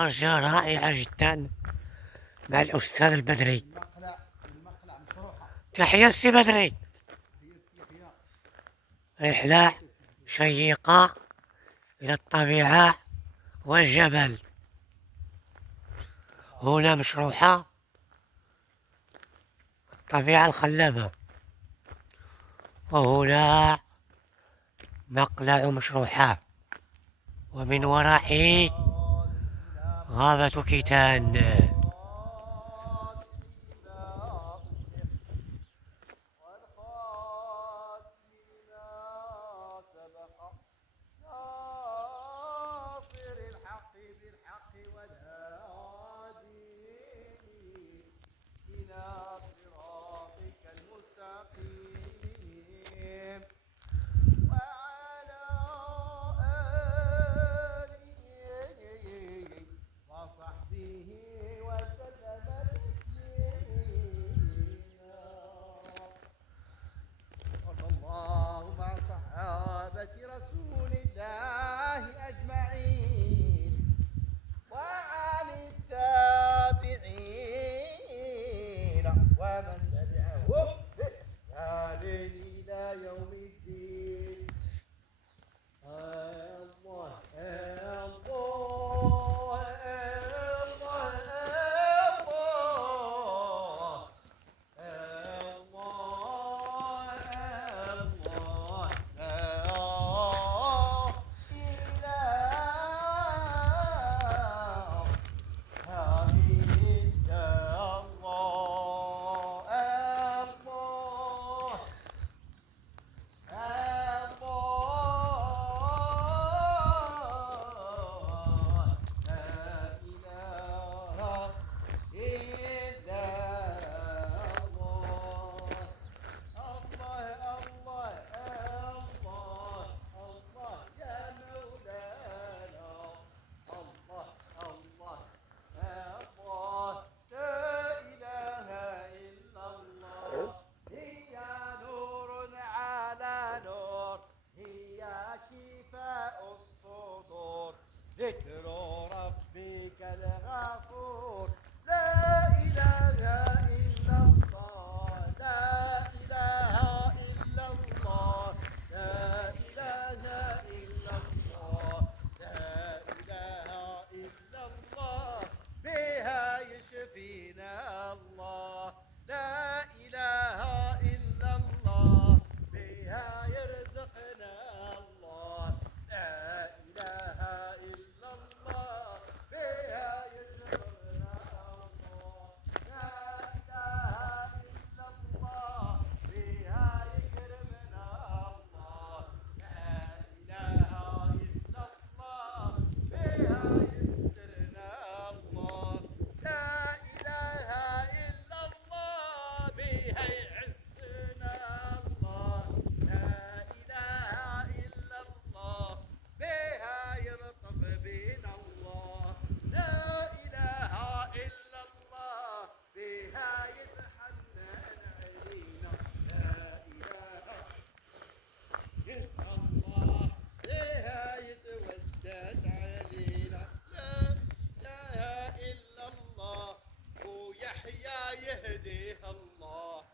فرجة رائعة جدا مع الأستاذ البدري. تحية السي بدري. رحلة شيقة إلى الطبيعة والجبل. هنا مشروحة الطبيعة الخلابة، وهنا مقلع مشروحة، ومن ورائي غابة كيتان. رسول الله أجمعين وعن التابعين ومن تبعهم بإحسان إلى يوم الدين. الله الله ذكر ربك الغفور. لا إله إلا الله لا إله إلا الله لا إله إلا الله لا إله إلا الله بها يشفينا الله. لا إله إلا الله بها يرزقنا الله. لا إله إلا الله بها يجبرنا الله. لا إله إلا الله بها يكرمنا الله. لا إله إلا الله بها يسترنا الله. لا إله إلا الله بها يعزنا الله. لا إله إلا الله بها يرطب بنا الله. لا إله إلا الله بها يتحنن علينا. لا إله إلا الله بها يتودد علينا. لا إله إلا الله ويحيى يهديه الله.